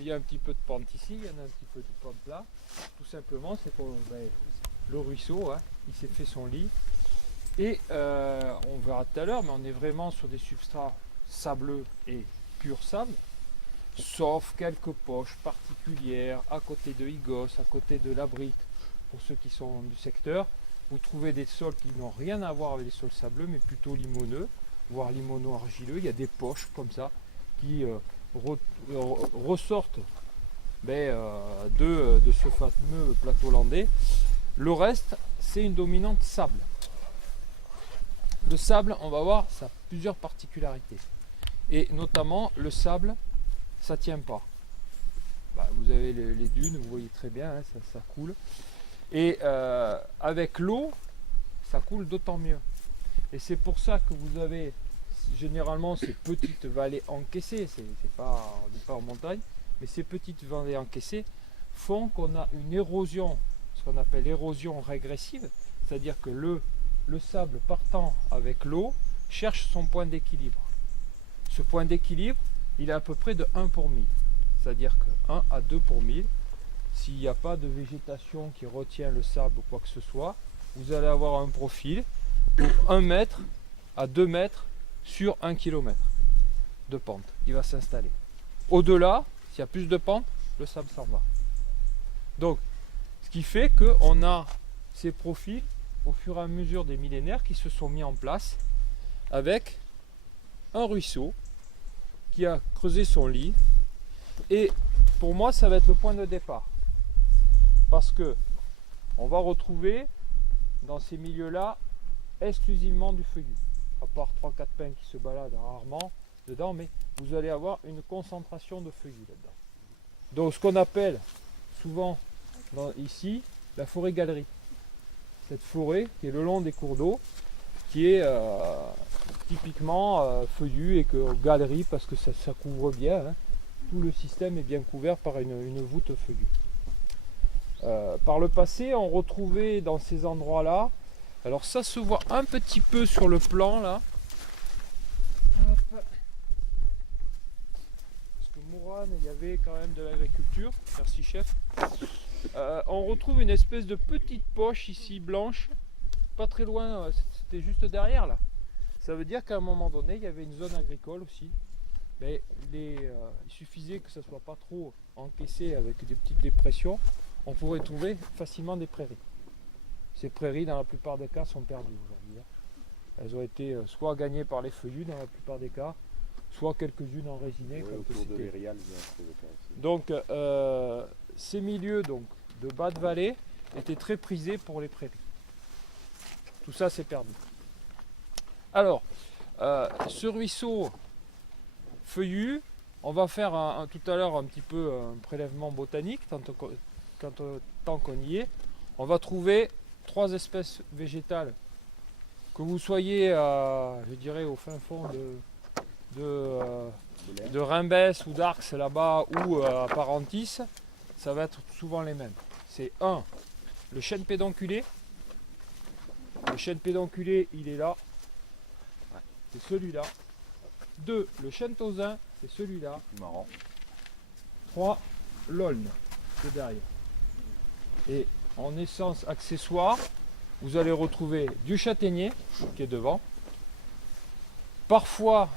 il y a un petit peu de pente ici, il y en a un petit peu de pente là. Tout simplement, c'est que le ruisseau, hein, il s'est fait son lit. Et on verra tout à l'heure, mais on est vraiment sur des substrats sableux et pur sable, sauf quelques poches particulières à côté de Higos, à côté de la Brite. Pour ceux qui sont du secteur, vous trouvez des sols qui n'ont rien à voir avec des sols sableux, mais plutôt limoneux, voire limono-argileux. Il y a des poches comme ça qui ressortent de ce fameux plateau landais. Le reste, c'est une dominante sable. Le sable, on va voir, ça a plusieurs particularités. Et notamment, le sable, ça ne tient pas. Vous avez les dunes, vous voyez très bien, hein, ça coule. Et avec l'eau, ça coule d'autant mieux. Et c'est pour ça que vous avez généralement ces petites vallées encaissées. On n'est pas en montagne, mais ces petites vallées encaissées font qu'on a une érosion, ce qu'on appelle érosion régressive, c'est-à-dire que le sable partant avec l'eau cherche son point d'équilibre. Ce point d'équilibre, il est à peu près de 1 pour 1000. C'est-à-dire que 1 à 2 pour 1000, s'il n'y a pas de végétation qui retient le sable ou quoi que ce soit, vous allez avoir un profil pour 1 mètre à 2 mètres sur 1 km de pente. Il va s'installer. Au-delà, s'il y a plus de pente, le sable s'en va. Donc, ce qui fait qu'on a ces profils au fur et à mesure des millénaires qui se sont mis en place avec un ruisseau qui a creusé son lit. Et pour moi, ça va être le point de départ. Parce que on va retrouver dans ces milieux-là exclusivement du feuillu. À part 3-4 pins qui se baladent rarement dedans, mais vous allez avoir une concentration de feuillus là-dedans. Donc ce qu'on appelle souvent ici la forêt galerie. Cette forêt qui est le long des cours d'eau, qui est typiquement feuillue et que galerie parce que ça couvre bien. Hein. Tout le système est bien couvert par une voûte feuillue. Par le passé, on retrouvait dans ces endroits-là, alors ça se voit un petit peu sur le plan là. Parce que Mourane, il y avait quand même de l'agriculture, merci chef. On retrouve une espèce de petite poche ici blanche, pas très loin, c'était juste derrière là. Ça veut dire qu'à un moment donné, il y avait une zone agricole aussi. Mais il suffisait que ça ne soit pas trop encaissé avec des petites dépressions, on pourrait trouver facilement des prairies. Ces prairies, dans la plupart des cas, sont perdues aujourd'hui. Elles ont été soit gagnées par les feuillus dans la plupart des cas, soit quelques-unes enrésinées. Oui, autour de l'Érial, donc ces milieux donc, de bas de vallée étaient très prisés pour les prairies. Tout ça c'est perdu. Alors, ce ruisseau feuillu, on va faire tout à l'heure un petit peu un prélèvement botanique, tant qu'on y est. On va trouver 3 espèces végétales. Que vous soyez, je dirais, au fin fond de Rimbès ou d'Arx là-bas ou à Parentis, ça va être souvent les mêmes. C'est le chêne pédonculé. Le chêne pédonculé, il est là. C'est celui-là. 2, le chêne tausin, c'est celui-là. Marrant. 3, l'aulne, c'est derrière. Et en essence accessoire, vous allez retrouver du châtaignier qui est devant. Parfois,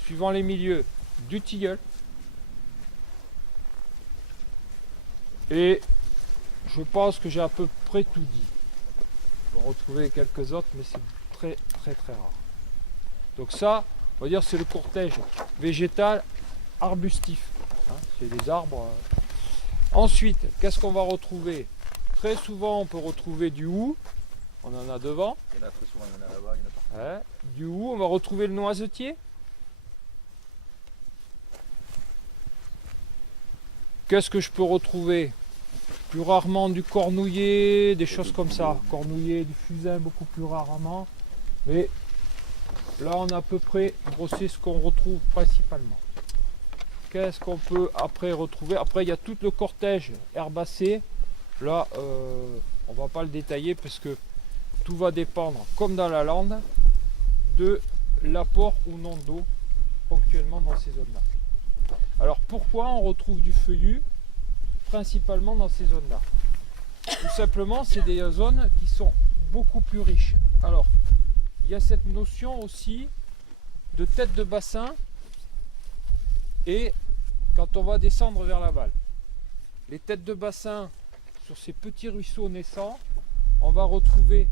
suivant les milieux, du tilleul. Et je pense que j'ai à peu près tout dit. On va retrouver quelques autres, mais c'est très très très rare. Donc ça, on va dire c'est le cortège végétal arbustif. Hein, c'est les arbres. Ensuite, qu'est-ce qu'on va retrouver? Très souvent, on peut retrouver du houx. On en a devant. Il y en a très souvent, il y en a là-bas, il y en a partout. Du houx, on va retrouver le noisetier. Qu'est-ce que je peux retrouver? Plus rarement du cornouiller, des choses comme ça. Cornouiller, du fusain beaucoup plus rarement. Mais là, on a à peu près brossé ce qu'on retrouve principalement. Qu'est-ce qu'on peut après retrouver? Après, il y a tout le cortège herbacé. Là, on va pas le détailler parce que tout va dépendre, comme dans la lande, de l'apport ou non d'eau ponctuellement dans ces zones-là. Alors pourquoi on retrouve du feuillu principalement dans ces zones-là? Tout simplement, c'est des zones qui sont beaucoup plus riches. Alors, il y a cette notion aussi de tête de bassin et quand on va descendre vers l'aval. Les têtes de bassin, sur ces petits ruisseaux naissants, on va retrouver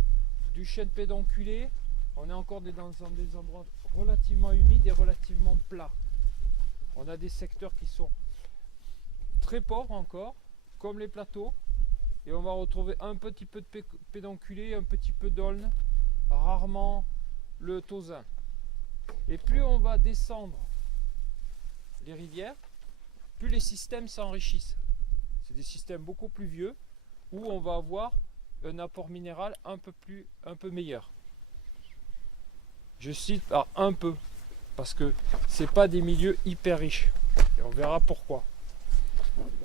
du chêne pédonculé. On est encore dans des endroits relativement humides et relativement plats. On a des secteurs qui sont très pauvres encore, comme les plateaux. Et on va retrouver un petit peu de pédonculé, un petit peu d'aulne, rarement le tausin. Et plus on va descendre les rivières, plus les systèmes s'enrichissent. C'est des systèmes beaucoup plus vieux où on va avoir un apport minéral un peu meilleur. Je cite par un peu parce que c'est pas des milieux hyper riches et on verra pourquoi.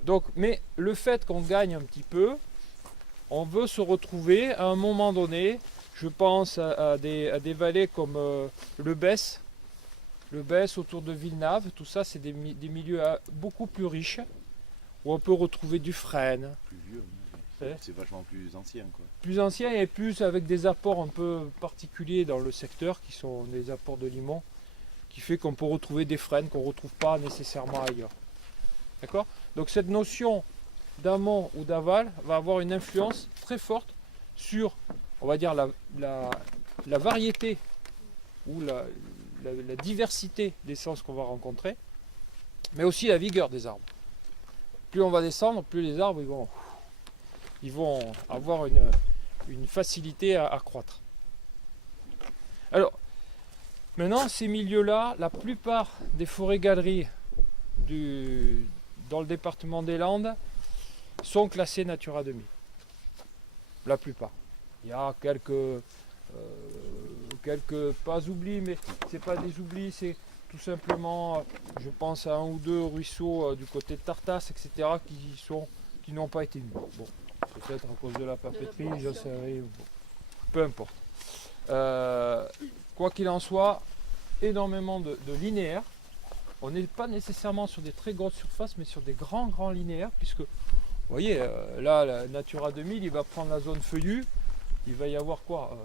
Donc, mais le fait qu'on gagne un petit peu, on veut se retrouver à un moment donné. Je pense à des vallées comme le Besse autour de Villeneuve, tout ça c'est des milieux beaucoup plus riches où on peut retrouver du frêne. Plus vieux, c'est vachement plus ancien, quoi. Plus ancien et plus avec des apports un peu particuliers dans le secteur qui sont des apports de limon qui fait qu'on peut retrouver des frênes qu'on ne retrouve pas nécessairement ailleurs. D'accord? Donc cette notion d'amont ou d'aval va avoir une influence très forte sur, on va dire, la variété ou la diversité d'essences qu'on va rencontrer, mais aussi la vigueur des arbres. Plus on va descendre, plus les arbres ils vont avoir une facilité à croître. Alors, maintenant, ces milieux-là, la plupart des forêts-galeries dans le département des Landes sont classées Natura 2000. La plupart. Il y a quelques pas oublis, mais c'est pas des oublis, c'est tout simplement, je pense à un ou deux ruisseaux du côté de Tartas, etc., qui n'ont pas été mis. Bon, peut-être à cause de la papeterie, je sais rien. Bon, peu importe. Quoi qu'il en soit, énormément de linéaires. On n'est pas nécessairement sur des très grosses surfaces, mais sur des grands linéaires, puisque, vous voyez, là, la Natura 2000, il va prendre la zone feuillue, il va y avoir quoi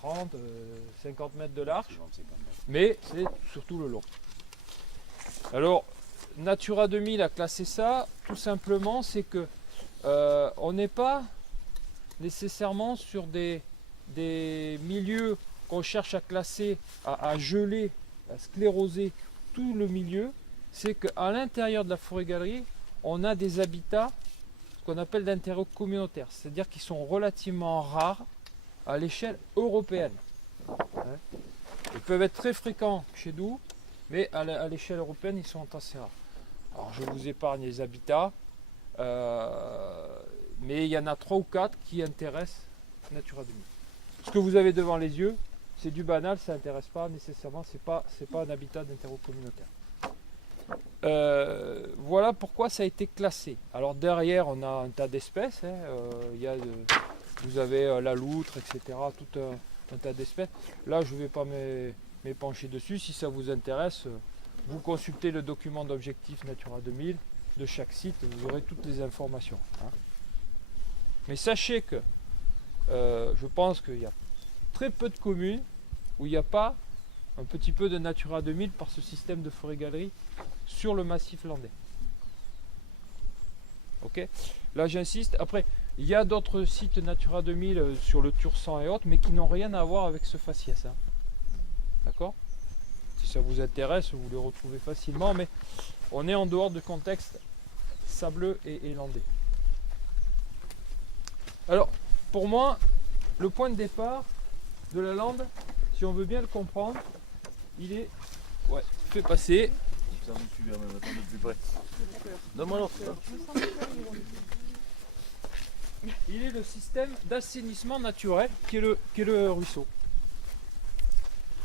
30, 50 mètres de large, mais c'est surtout le long. Alors, Natura 2000 a classé ça, tout simplement, c'est que on n'est pas nécessairement sur des milieux qu'on cherche à classer, à geler, à scléroser tout le milieu. C'est qu'à l'intérieur de la forêt-galerie, on a des habitats, ce qu'on appelle d'intérêt communautaire, c'est-à-dire qu'ils sont relativement rares à l'échelle européenne. Ils peuvent être très fréquents chez nous, mais à l'échelle européenne, ils sont assez rares. Alors je vous épargne les habitats, mais il y en a 3 ou 4 qui intéressent Natura 2000. Ce que vous avez devant les yeux, c'est du banal, ça n'intéresse pas nécessairement, c'est pas un habitat d'intérêt communautaire. Voilà pourquoi ça a été classé. Alors derrière, on a un tas d'espèces. Vous avez la loutre, etc. Tout un tas d'espèces. Là, je ne vais pas m'épancher dessus. Si ça vous intéresse, vous consultez le document d'objectif Natura 2000 de chaque site. Vous aurez toutes les informations. Mais sachez que je pense qu'il y a très peu de communes où il n'y a pas un petit peu de Natura 2000 par ce système de forêt-galerie sur le massif landais. Ok. Là j'insiste. Après, il y a d'autres sites Natura 2000 sur le Tursan et autres, mais qui n'ont rien à voir avec ce faciès. D'accord? Si ça vous intéresse, vous les retrouvez facilement, mais on est en dehors de contexte sableux et landais. Alors, pour moi, le point de départ de la lande, si on veut bien le comprendre, il est... Ouais, fais passer. Ça me suit même, attends de plus près. Donne-moi l'autre. Il est le système d'assainissement naturel qui est le ruisseau.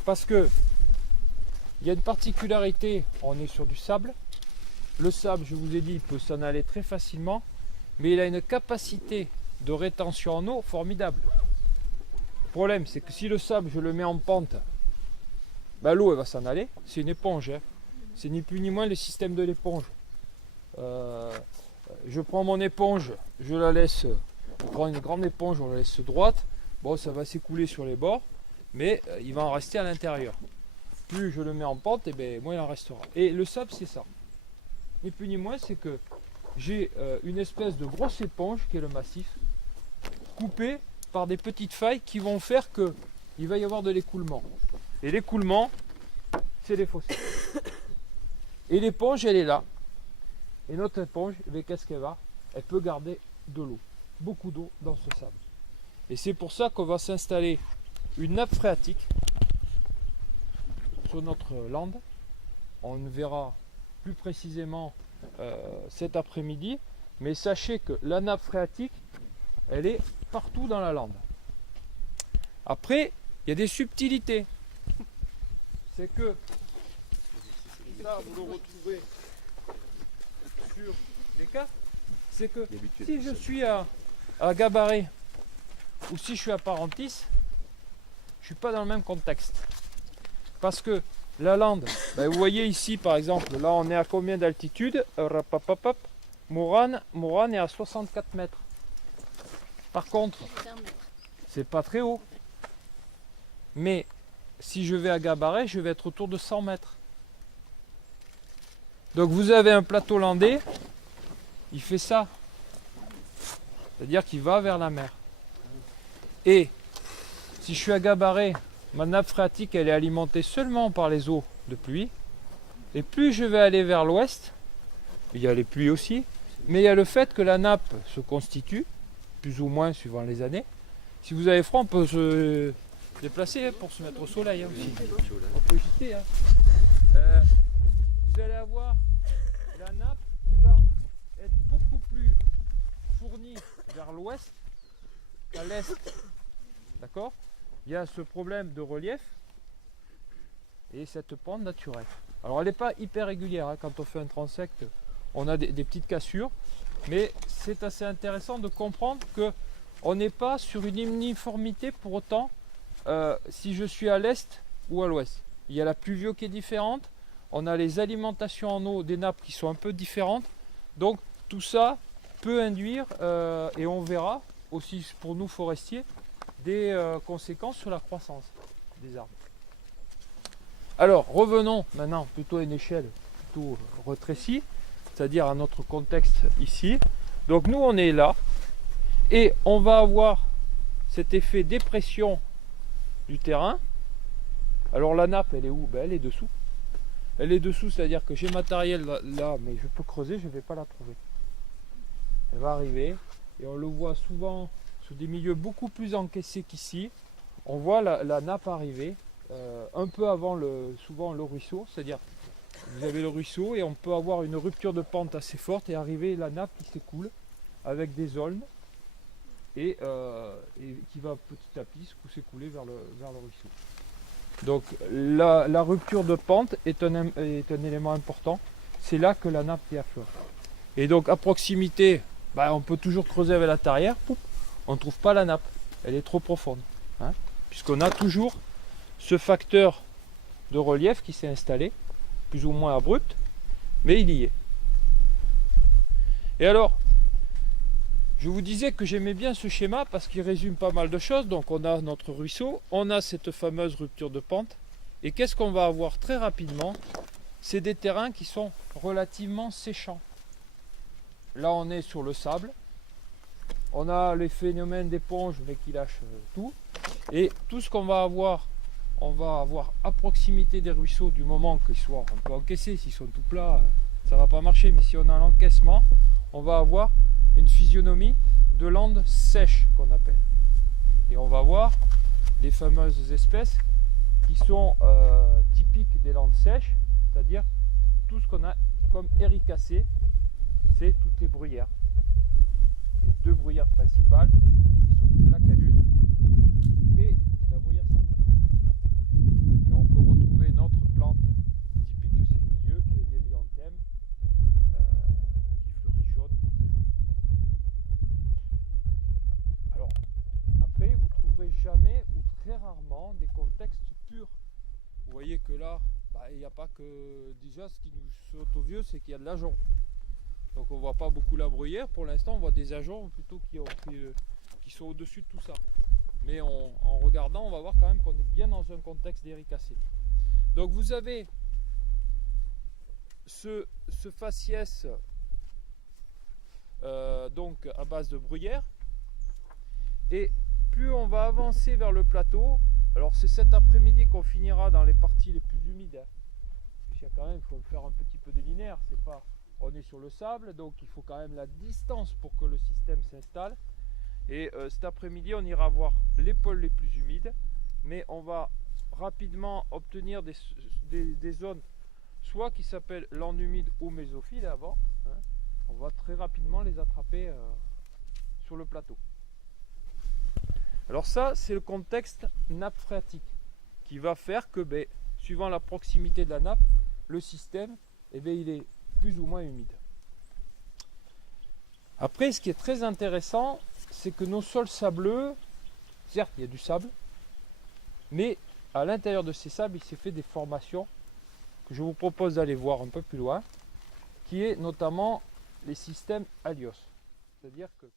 Parce que il y a une particularité, on est sur du sable. Le sable, je vous ai dit, il peut s'en aller très facilement, mais il a une capacité de rétention en eau formidable. Le problème, c'est que si le sable, je le mets en pente, l'eau elle va s'en aller, c'est une éponge. c'est ni plus ni moins le système de l'éponge. Je prends mon éponge, je la laisse, je prends une grande éponge, on la laisse droite. Bon, ça va s'écouler sur les bords, mais il va en rester à l'intérieur. Plus je le mets en pente, et bien, moins il en restera. Et le sable, c'est ça. Ni plus ni moins, c'est que j'ai une espèce de grosse éponge qui est le massif, coupée par des petites failles qui vont faire que il va y avoir de l'écoulement. Et l'écoulement, c'est les fossés. Et l'éponge, elle est là. Et notre éponge, qu'est-ce qu'elle va? Elle peut garder de l'eau, beaucoup d'eau dans ce sable. Et c'est pour ça qu'on va s'installer une nappe phréatique sur notre lande. On verra plus précisément cet après-midi. Mais sachez que la nappe phréatique, elle est partout dans la lande. Après, il y a des subtilités. C'est que ça, vous le retrouvez sur les cartes. C'est que si je suis à Gabarret ou si je suis à Parentis, je ne suis pas dans le même contexte. Parce que la lande, vous voyez ici par exemple, là on est à combien d'altitude? Mourane est à 64 mètres. Par contre, c'est pas très haut. Mais si je vais à Gabarret, je vais être autour de 100 mètres. Donc vous avez un plateau landais, il fait ça. C'est-à-dire qu'il va vers la mer. Et si je suis à Gabarret, ma nappe phréatique elle est alimentée seulement par les eaux de pluie. Et plus je vais aller vers l'ouest, il y a les pluies aussi, mais il y a le fait que la nappe se constitue, plus ou moins suivant les années. Si vous avez froid, on peut se déplacer pour se mettre au soleil aussi. On peut jeter. Vous allez avoir la nappe qui va être beaucoup plus fournie vers l'ouest qu'à l'est. D'accord? Il y a ce problème de relief et cette pente naturelle. Alors elle n'est pas hyper régulière, hein. Quand on fait un transect, on a des petites cassures, mais c'est assez intéressant de comprendre que on n'est pas sur une uniformité pour autant si je suis à l'est ou à l'ouest. Il y a la pluvio qui est différente, on a les alimentations en eau des nappes qui sont un peu différentes, donc tout ça peut induire, et on verra aussi pour nous forestiers, des conséquences sur la croissance des arbres. Alors revenons maintenant plutôt à une échelle plutôt rétrécie, c'est-à-dire à notre contexte ici. Donc nous on est là et on va avoir cet effet dépression du terrain. Alors la nappe elle est où? Elle est dessous. Elle est dessous, c'est-à-dire que j'ai matériel là, mais je peux creuser, je ne vais pas la trouver. Elle va arriver et on le voit souvent sur des milieux beaucoup plus encaissés qu'ici. On voit la nappe arriver un peu avant souvent le ruisseau, c'est-à-dire vous avez le ruisseau et on peut avoir une rupture de pente assez forte et arriver la nappe qui s'écoule avec des aulnes et qui va petit à petit s'écouler vers le ruisseau. Donc la rupture de pente est un élément important, c'est là que la nappe affleure. Et donc à proximité, on peut toujours creuser avec la tarière, on ne trouve pas la nappe, elle est trop profonde, hein, puisqu'on a toujours ce facteur de relief qui s'est installé, plus ou moins abrupt, mais il y est. Et alors, je vous disais que j'aimais bien ce schéma parce qu'il résume pas mal de choses. Donc on a notre ruisseau, on a cette fameuse rupture de pente, et qu'est-ce qu'on va avoir très rapidement? C'est des terrains qui sont relativement séchants. Là on est sur le sable, on a les phénomènes d'éponge mais qui lâchent tout, et tout ce qu'on va avoir, on va avoir à proximité des ruisseaux, du moment qu'ils soient un peu encaissés. S'ils sont tout plats, ça va pas marcher, mais si on a un encaissement, on va avoir une physionomie de lande sèche qu'on appelle. Et on va voir les fameuses espèces qui sont typiques des landes sèches, c'est-à-dire tout ce qu'on a comme éricacées, c'est toutes les bruyères. Les deux bruyères principales qui sont la calude et la bruyère cendrée. Et on peut retrouver une autre plante typique de ces milieux qui est l'hélianthème, qui fleurit jaune, qui est très jaune. Alors, après, vous ne trouverez jamais ou très rarement des contextes purs Vous voyez que là, il n'y a pas que... Déjà, ce qui nous saute aux yeux, c'est qu'il y a de l'ajonc. Donc on ne voit pas beaucoup la bruyère. Pour l'instant, on voit des ajoncs plutôt qui sont au-dessus de tout ça. Mais en regardant, on va voir quand même qu'on est bien dans un contexte d'éricacée. Donc vous avez ce faciès donc à base de bruyère. Et plus on va avancer vers le plateau, alors c'est cet après-midi qu'on finira dans les parties les plus humides. Il quand même, il faut faire un petit peu de linéaire. C'est pas, on est sur le sable, donc il faut quand même la distance pour que le système s'installe. Et cet après-midi, on ira voir les pôles les plus humides, mais on va rapidement obtenir des zones soit qui s'appellent landes humides ou mésophiles avant. Hein. On va très rapidement les attraper sur le plateau. Alors ça, c'est le contexte nappe phréatique qui va faire que, suivant la proximité de la nappe, le système, il est plus ou moins humide. Après, ce qui est très intéressant, c'est que nos sols sableux, certes, il y a du sable, mais à l'intérieur de ces sables, il s'est fait des formations que je vous propose d'aller voir un peu plus loin, qui est notamment les systèmes Halios. C'est-à-dire que